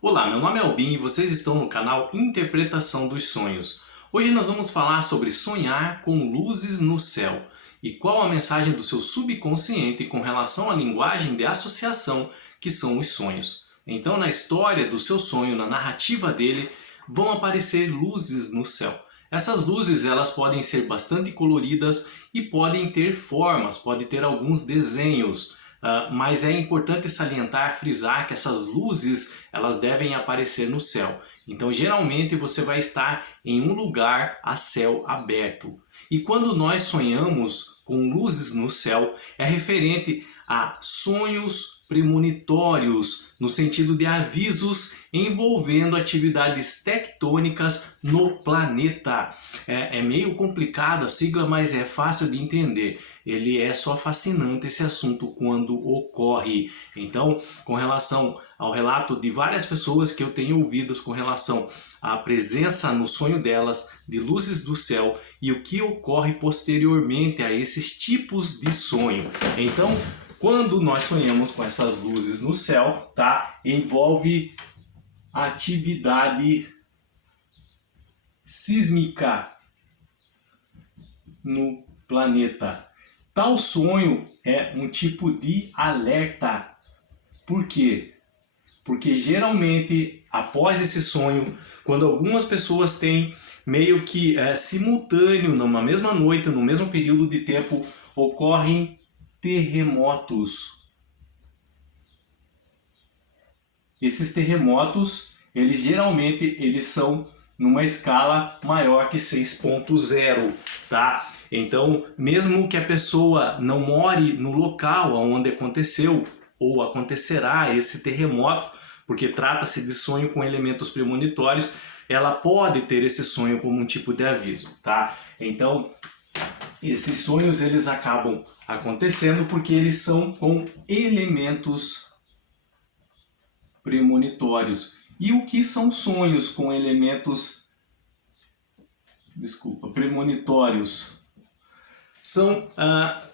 Olá, meu nome é Albin e vocês estão no canal Interpretação dos Sonhos. Hoje nós vamos falar sobre sonhar com luzes no céu e qual a mensagem do seu subconsciente com relação à linguagem de associação que são os sonhos. Então, na história do seu sonho, na narrativa dele, vão aparecer luzes no céu. Essas luzes elas podem ser bastante coloridas e podem ter formas, podem ter alguns desenhos. Mas é importante salientar, frisar que essas luzes elas devem aparecer no céu. Então geralmente você vai estar em um lugar a céu aberto. E quando nós sonhamos com luzes no céu, é referente a sonhos premonitórios, no sentido de avisos envolvendo atividades tectônicas no planeta. É meio complicado a sigla, mas é fácil de entender. Ele é só fascinante esse assunto quando ocorre. Então, com relação ao relato de várias pessoas que eu tenho ouvido com relação à presença no sonho delas de luzes do céu e o que ocorre posteriormente a esses tipos de sonho. Então, quando nós sonhamos com essas luzes no céu, tá? Envolve atividade sísmica no planeta. Tal sonho é um tipo de alerta. Por quê? Porque geralmente, após esse sonho, quando algumas pessoas têm meio que simultâneo, numa mesma noite, no mesmo período de tempo, ocorrem terremotos. Esses terremotos, eles são numa escala maior que 6.0, tá? Então, mesmo que a pessoa não more no local onde aconteceu ou acontecerá esse terremoto, porque trata-se de sonho com elementos premonitórios, ela pode ter esse sonho como um tipo de aviso, tá? Então, esses sonhos eles acabam acontecendo porque eles são com elementos premonitórios. E o que são sonhos com elementos premonitórios? São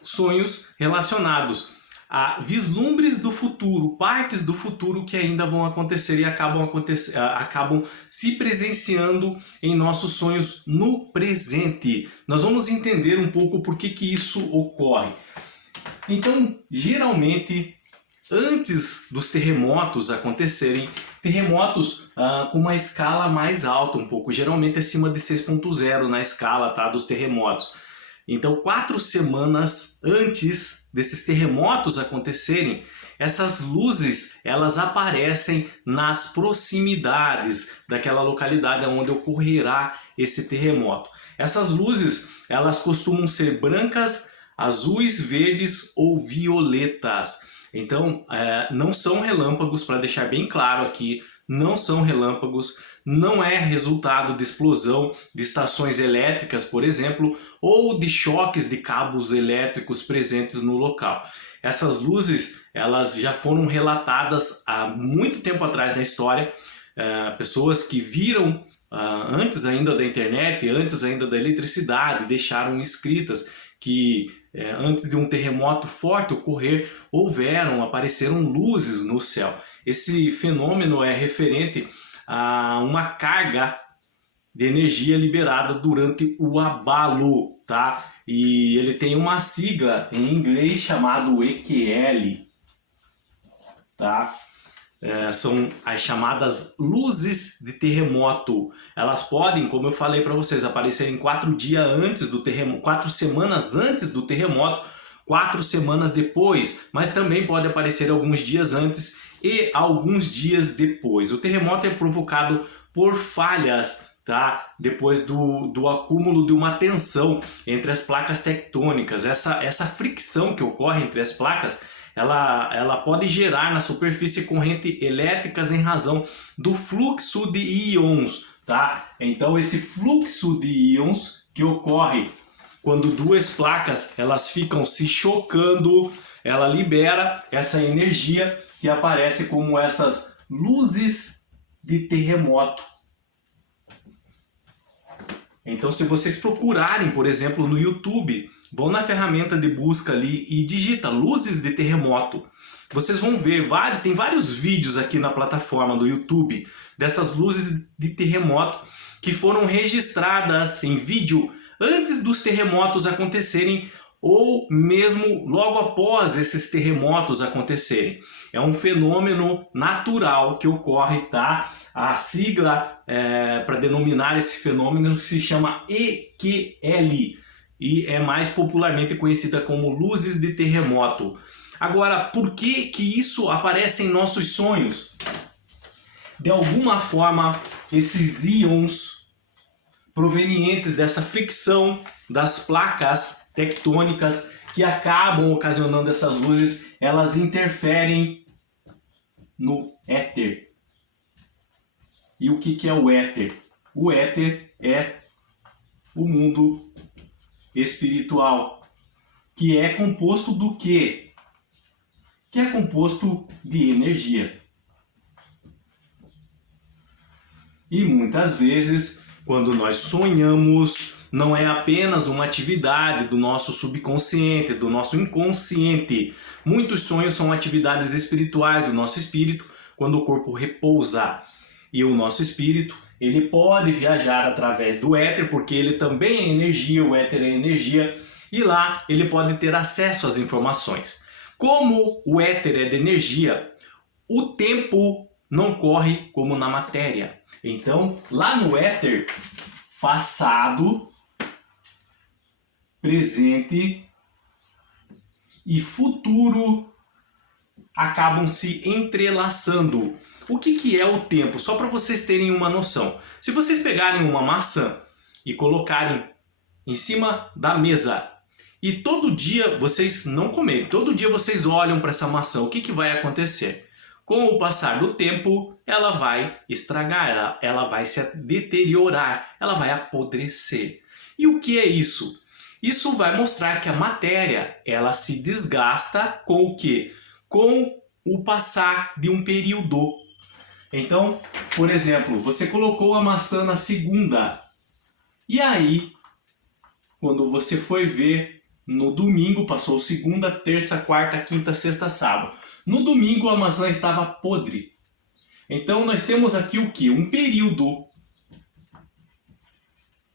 sonhos relacionados a vislumbres do futuro, partes do futuro que ainda vão acontecer e acabam se presenciando em nossos sonhos no presente. Nós vamos entender um pouco por que isso ocorre. Então, geralmente, antes dos terremotos acontecerem, terremotos com uma escala mais alta um pouco, geralmente acima de 6.0 na escala, tá, dos terremotos. Então, 4 semanas antes desses terremotos acontecerem, essas luzes elas aparecem nas proximidades daquela localidade onde ocorrerá esse terremoto. Essas luzes elas costumam ser brancas, azuis, verdes ou violetas. Então, não são relâmpagos, para deixar bem claro aqui, não são relâmpagos, não é resultado de explosão de estações elétricas, por exemplo, ou de choques de cabos elétricos presentes no local. Essas luzes elas já foram relatadas há muito tempo atrás na história, pessoas que viram antes ainda da internet, antes ainda da eletricidade, deixaram escritas que antes de um terremoto forte ocorrer, apareceram luzes no céu. Esse fenômeno é referente a uma carga de energia liberada durante o abalo, tá? E ele tem uma sigla em inglês chamado EQL, tá? São as chamadas luzes de terremoto. Elas podem, como eu falei para vocês, aparecer em 4 dias antes do terremoto, 4 semanas antes do terremoto, 4 semanas depois, mas também pode aparecer alguns dias antes e alguns dias depois. O terremoto é provocado por falhas, tá? Depois do acúmulo de uma tensão entre as placas tectônicas. Essa fricção que ocorre entre as placas, ela pode gerar na superfície corrente elétricas em razão do fluxo de íons, tá? Então esse fluxo de íons que ocorre quando duas placas elas ficam se chocando, ela libera essa energia que aparece como essas luzes de terremoto. Então, se vocês procurarem, por exemplo, no YouTube, vão na ferramenta de busca ali e digita luzes de terremoto. vocês vão ver, tem vários vídeos aqui na plataforma do YouTube dessas luzes de terremoto que foram registradas em vídeo antes dos terremotos acontecerem ou mesmo logo após esses terremotos acontecerem. É um fenômeno natural que ocorre, tá? A sigla para denominar esse fenômeno se chama EQL e é mais popularmente conhecida como luzes de terremoto. Agora, por que isso aparece em nossos sonhos? De alguma forma, esses íons provenientes dessa fricção das placas tectônicas que acabam ocasionando essas luzes, elas interferem no éter. E o que é o éter? O éter é o mundo espiritual, que é composto do quê? Que é composto de energia. E muitas vezes, quando nós sonhamos, não é apenas uma atividade do nosso subconsciente, do nosso inconsciente. Muitos sonhos são atividades espirituais do nosso espírito, quando o corpo repousa. E o nosso espírito, ele pode viajar através do éter, porque ele também é energia, o éter é energia, e lá ele pode ter acesso às informações. Como o éter é de energia, o tempo não corre como na matéria. Então, lá no éter, passado, presente e futuro acabam se entrelaçando. O que é o tempo? Só para vocês terem uma noção. Se vocês pegarem uma maçã e colocarem em cima da mesa e todo dia vocês não comerem, todo dia vocês olham para essa maçã, o que vai acontecer? Com o passar do tempo, ela vai estragar, ela vai se deteriorar, ela vai apodrecer. E o que é isso? Isso vai mostrar que a matéria, ela se desgasta com o quê? Com o passar de um período. Então, por exemplo, você colocou a maçã na segunda. E aí, quando você foi ver, no domingo, passou segunda, terça, quarta, quinta, sexta, sábado. No domingo a maçã estava podre. Então nós temos aqui o que? Um período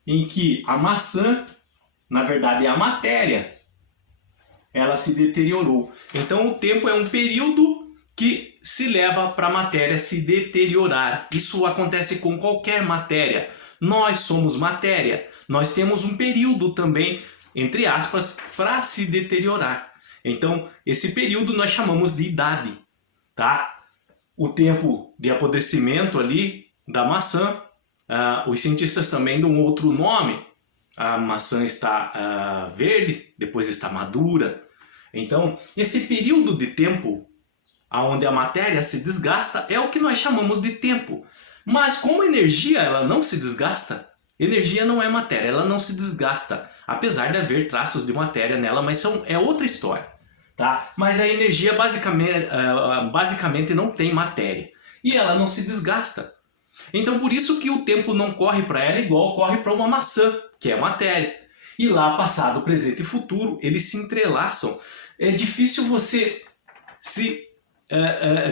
em que a maçã, na verdade é a matéria, ela se deteriorou. Então o tempo é um período que se leva para a matéria se deteriorar. Isso acontece com qualquer matéria. Nós somos matéria. Nós temos um período também, entre aspas, para se deteriorar. Então, esse período nós chamamos de idade, tá? O tempo de apodrecimento ali da maçã, os cientistas também dão outro nome. A maçã está verde, depois está madura. Então, esse período de tempo, onde a matéria se desgasta, é o que nós chamamos de tempo. Mas como energia ela não se desgasta, energia não é matéria, ela não se desgasta. Apesar de haver traços de matéria nela, mas é outra história, tá? Mas a energia basicamente não tem matéria e ela não se desgasta. Então por isso que o tempo não corre para ela igual corre para uma maçã, que é matéria. E lá passado, presente e futuro, eles se entrelaçam. É difícil você se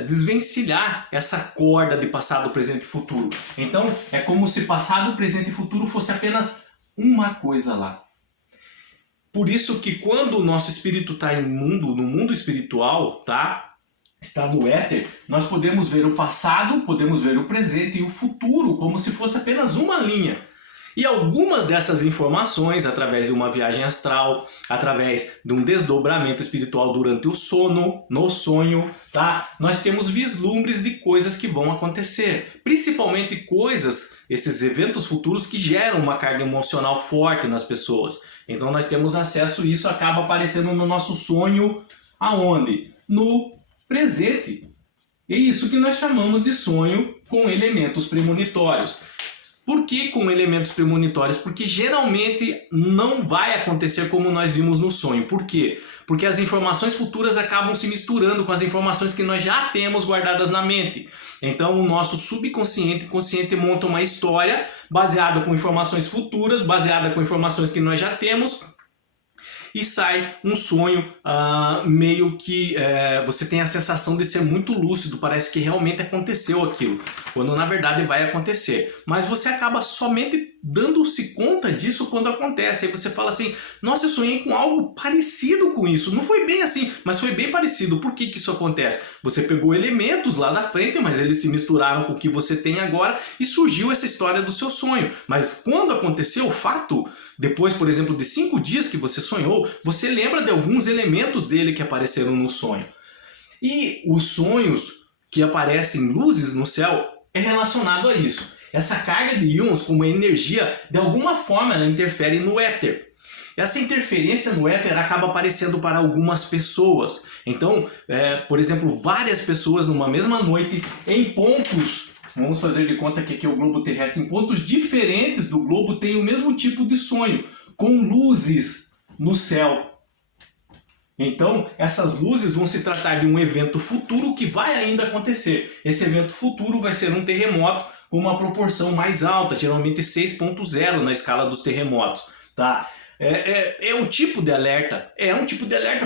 desvencilhar essa corda de passado, presente e futuro. Então é como se passado, presente e futuro fosse apenas uma coisa lá. Por isso que quando o nosso espírito está no mundo espiritual, tá? Está no éter, nós podemos ver o passado, podemos ver o presente e o futuro como se fosse apenas uma linha. E algumas dessas informações, através de uma viagem astral, através de um desdobramento espiritual durante o sono, no sonho, tá? Nós temos vislumbres de coisas que vão acontecer. Principalmente coisas, esses eventos futuros que geram uma carga emocional forte nas pessoas. Então nós temos acesso e isso acaba aparecendo no nosso sonho, aonde? No presente. É isso que nós chamamos de sonho com elementos premonitórios. Por que com elementos premonitórios? Porque geralmente não vai acontecer como nós vimos no sonho. Por quê? Porque as informações futuras acabam se misturando com as informações que nós já temos guardadas na mente. Então o nosso subconsciente e consciente monta uma história baseada com informações futuras, baseada com informações que nós já temos. e sai um sonho meio que você tem a sensação de ser muito lúcido, parece que realmente aconteceu aquilo, quando na verdade vai acontecer. Mas você acaba somente dando-se conta disso quando acontece. Aí você fala assim, nossa, eu sonhei com algo parecido com isso. Não foi bem assim, mas foi bem parecido. Por que que isso acontece? Você pegou elementos lá da frente, mas eles se misturaram com o que você tem agora e surgiu essa história do seu sonho. Mas quando aconteceu o fato, depois, por exemplo, de 5 dias que você sonhou, você lembra de alguns elementos dele que apareceram no sonho. E os sonhos que aparecem luzes no céu é relacionado a isso. Essa carga de íons como energia, de alguma forma ela interfere no éter. Essa interferência no éter acaba aparecendo para algumas pessoas. Então, por exemplo, várias pessoas numa mesma noite, em pontos, vamos fazer de conta que aqui é o globo terrestre, em pontos diferentes do globo tem o mesmo tipo de sonho, com luzes no céu. Então, essas luzes vão se tratar de um evento futuro que vai ainda acontecer. Esse evento futuro vai ser um terremoto com uma proporção mais alta, geralmente 6.0 na escala dos terremotos, tá? É um tipo de alerta,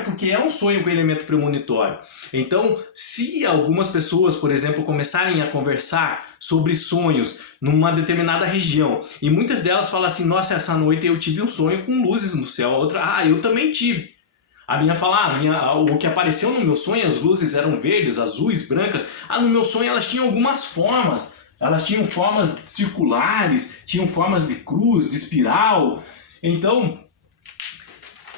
porque é um sonho com elemento premonitório. Então, se algumas pessoas, por exemplo, começarem a conversar sobre sonhos numa determinada região, e muitas delas falam assim, nossa, essa noite eu tive um sonho com luzes no céu, a outra, eu também tive. A minha fala, o que apareceu no meu sonho, as luzes eram verdes, azuis, brancas. No meu sonho elas tinham algumas formas. Elas tinham formas circulares, tinham formas de cruz, de espiral. Então,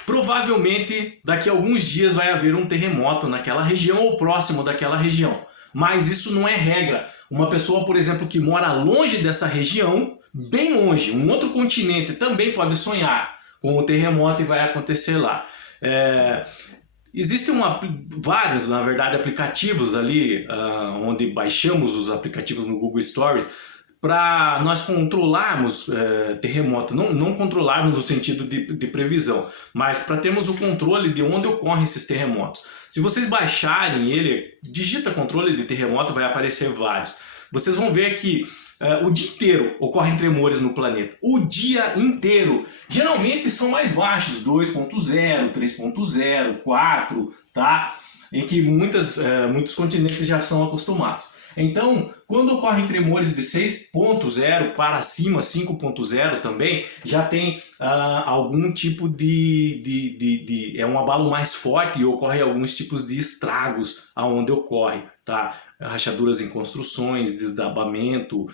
provavelmente daqui a alguns dias vai haver um terremoto naquela região ou próximo daquela região. Mas isso não é regra. Uma pessoa, por exemplo, que mora longe dessa região, bem longe, um outro continente, também pode sonhar com o terremoto e vai acontecer lá. Existem vários, na verdade, aplicativos ali, onde baixamos os aplicativos no Google Stories, para nós controlarmos terremoto, não controlarmos no sentido de previsão, mas para termos o controle de onde ocorrem esses terremotos. Se vocês baixarem ele, digita controle de terremoto, vai aparecer vários. Vocês vão ver que o dia inteiro ocorrem tremores no planeta. O dia inteiro. Geralmente são mais baixos, 2.0, 3.0, 4, tá? Em que muitos continentes já são acostumados. Então, quando ocorrem tremores de 6.0 para cima, 5.0 também, já tem algum tipo é um abalo mais forte e ocorre alguns tipos de estragos aonde ocorre, tá? Rachaduras em construções, desabamento,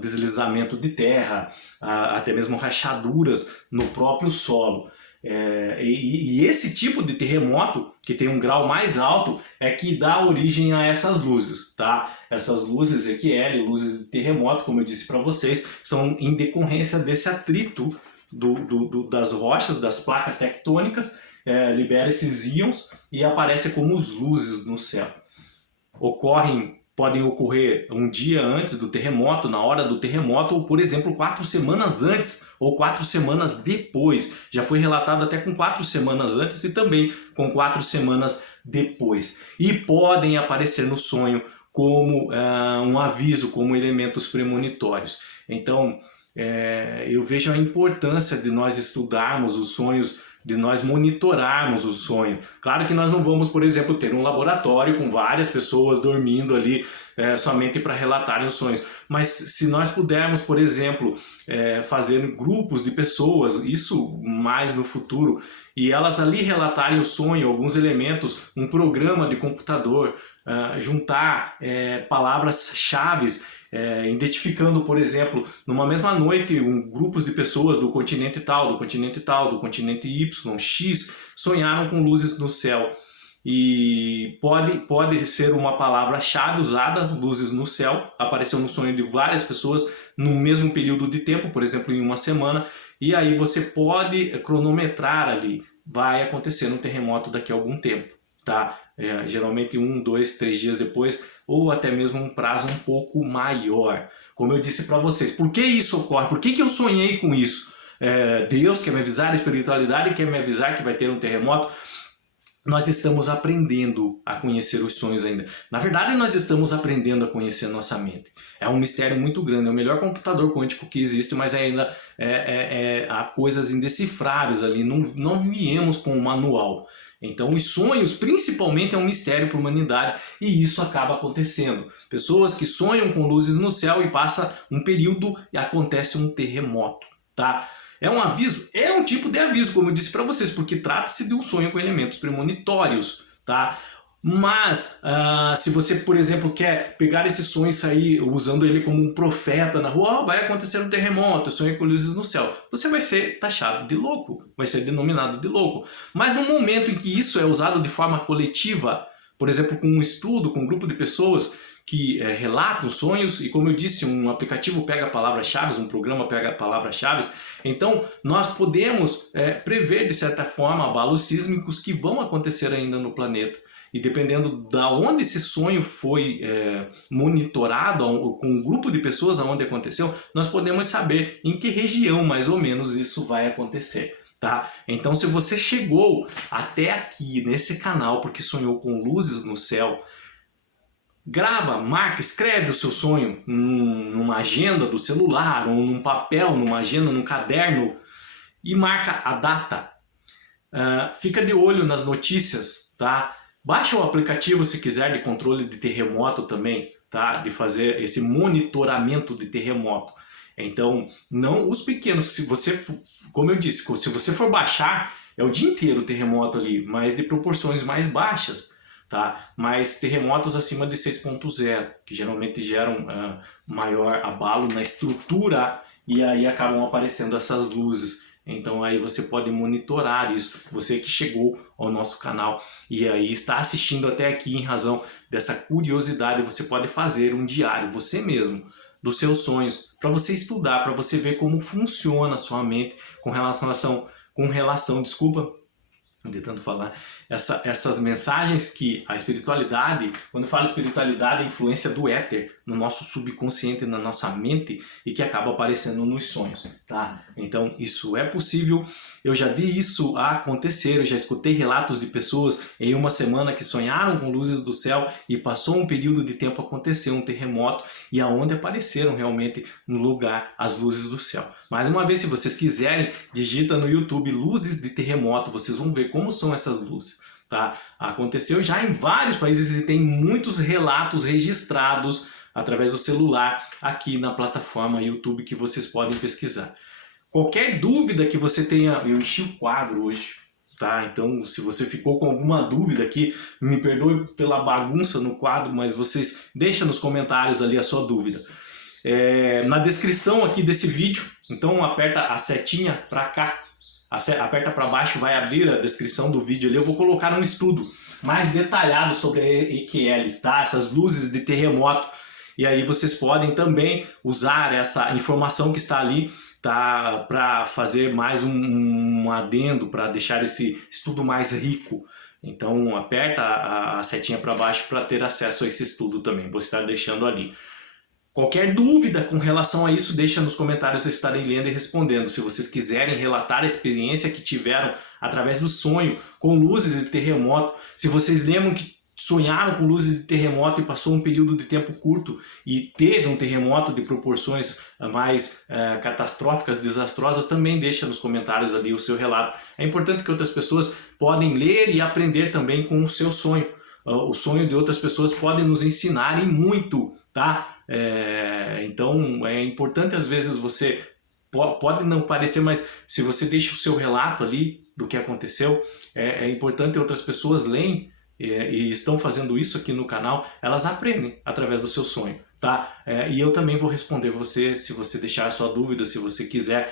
deslizamento de terra, até mesmo rachaduras no próprio solo. E esse tipo de terremoto, que tem um grau mais alto, é que dá origem a essas luzes, tá? Essas luzes EQL, luzes de terremoto, como eu disse para vocês, são em decorrência desse atrito das rochas, das placas tectônicas, libera esses íons e aparece como luzes no céu. Podem ocorrer um dia antes do terremoto, na hora do terremoto, ou por exemplo 4 semanas antes ou 4 semanas depois. Já foi relatado até com 4 semanas antes e também com 4 semanas depois. E podem aparecer no sonho como um aviso, como elementos premonitórios. Então, eu vejo a importância de nós estudarmos os sonhos, de nós monitorarmos o sonho. Claro que nós não vamos, por exemplo, ter um laboratório com várias pessoas dormindo ali somente para relatarem os sonhos. Mas se nós pudermos, por exemplo, fazer grupos de pessoas, isso mais no futuro, e elas ali relatarem o sonho, alguns elementos, um programa de computador, juntar palavras-chave, identificando, por exemplo, numa mesma noite, grupos de pessoas do continente tal, do continente tal, do continente Y, X, sonharam com luzes no céu. E pode ser uma palavra-chave usada, luzes no céu, apareceu no sonho de várias pessoas no mesmo período de tempo, por exemplo, em uma semana, e aí você pode cronometrar ali, vai acontecer um terremoto daqui a algum tempo, tá? Geralmente 1, 2, 3 dias depois, ou até mesmo um prazo um pouco maior. Como eu disse para vocês, por que isso ocorre? Por que eu sonhei com isso? Deus quer me avisar, a espiritualidade quer me avisar que vai ter um terremoto. nós estamos aprendendo a conhecer os sonhos ainda. Na verdade, nós estamos aprendendo a conhecer nossa mente. É um mistério muito grande, é o melhor computador quântico que existe, mas ainda há coisas indecifráveis ali, não viemos com um manual. Então os sonhos principalmente é um mistério para a humanidade e isso acaba acontecendo. Pessoas que sonham com luzes no céu e passa um período e acontece um terremoto, tá? É um aviso? É um tipo de aviso, como eu disse para vocês, porque trata-se de um sonho com elementos premonitórios, tá? Mas, se você, por exemplo, quer pegar esse sonho e sair usando ele como um profeta na rua, vai acontecer um terremoto, eu sonhei com luzes no céu, você vai ser taxado de louco, vai ser denominado de louco. Mas no momento em que isso é usado de forma coletiva, por exemplo, com um estudo, com um grupo de pessoas que relatam sonhos, e como eu disse, um aplicativo pega palavras-chave, um programa pega palavras-chave, então nós podemos prever de certa forma abalos sísmicos que vão acontecer ainda no planeta. E dependendo da onde esse sonho foi monitorado, com um grupo de pessoas aonde aconteceu, nós podemos saber em que região mais ou menos isso vai acontecer. Tá? Então se você chegou até aqui nesse canal porque sonhou com luzes no céu, grava, marca, escreve o seu sonho numa agenda do celular, ou num papel, numa agenda, num caderno e marca a data. Fica de olho nas notícias, tá? Baixa o aplicativo se quiser de controle de terremoto também, tá? De fazer esse monitoramento de terremoto. Então, não os pequenos, se você, como eu disse, se você for baixar, é o dia inteiro o terremoto ali, mas de proporções mais baixas. Tá? Mas terremotos acima de 6.0, que geralmente geram maior abalo na estrutura e aí acabam aparecendo essas luzes. Então aí você pode monitorar isso, você que chegou ao nosso canal e aí está assistindo até aqui em razão dessa curiosidade, você pode fazer um diário, você mesmo, dos seus sonhos, para você estudar, para você ver como funciona a sua mente com relação, desculpa, de tanto falar, essas mensagens que a espiritualidade, quando eu falo espiritualidade, é a influência do éter no nosso subconsciente, na nossa mente e que acaba aparecendo nos sonhos, tá? Então isso é possível, eu já vi isso acontecer, eu já escutei relatos de pessoas em uma semana que sonharam com luzes do céu e passou um período de tempo, aconteceu um terremoto e aonde apareceram realmente no lugar as luzes do céu. Mais uma vez, se vocês quiserem, digita no YouTube luzes de terremoto, vocês vão ver como são essas luzes. Tá? Aconteceu já em vários países e tem muitos relatos registrados através do celular aqui na plataforma YouTube que vocês podem pesquisar. Qualquer dúvida que você tenha, eu enchi o quadro hoje, tá? Então se você ficou com alguma dúvida aqui, me perdoe pela bagunça no quadro, mas vocês deixam nos comentários ali a sua dúvida. Na descrição aqui desse vídeo, então aperta a setinha para cá, aperta para baixo, vai abrir a descrição do vídeo ali, eu vou colocar um estudo mais detalhado sobre EQLs, tá? Essas luzes de terremoto, e aí vocês podem também usar essa informação que está ali, tá? Para fazer mais um adendo, para deixar esse estudo mais rico. Então aperta a setinha para baixo para ter acesso a esse estudo também, vou estar deixando ali. Qualquer dúvida com relação a isso, deixa nos comentários, eu estarei lendo e respondendo. Se vocês quiserem relatar a experiência que tiveram através do sonho com luzes de terremoto, se vocês lembram que sonharam com luzes de terremoto e passou um período de tempo curto e teve um terremoto de proporções mais catastróficas, desastrosas, também deixa nos comentários ali o seu relato. É importante que outras pessoas podem ler e aprender também com o seu sonho. O sonho de outras pessoas pode nos ensinar e muito, tá? Então é importante, às vezes você pode não parecer, mas se você deixa o seu relato ali do que aconteceu, é importante, outras pessoas leem e estão fazendo isso aqui no canal, elas aprendem através do seu sonho, tá? E eu também vou responder você, se você deixar a sua dúvida, se você quiser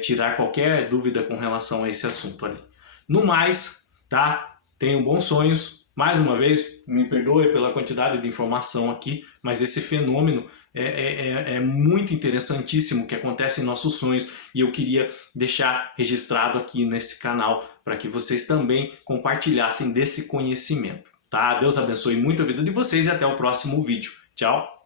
tirar qualquer dúvida com relação a esse assunto ali. No mais, tá? Tenham bons sonhos. Mais uma vez, me perdoe pela quantidade de informação aqui, mas esse fenômeno é muito interessantíssimo que acontece em nossos sonhos e eu queria deixar registrado aqui nesse canal para que vocês também compartilhassem desse conhecimento. Tá? Deus abençoe muito a vida de vocês e até o próximo vídeo. Tchau!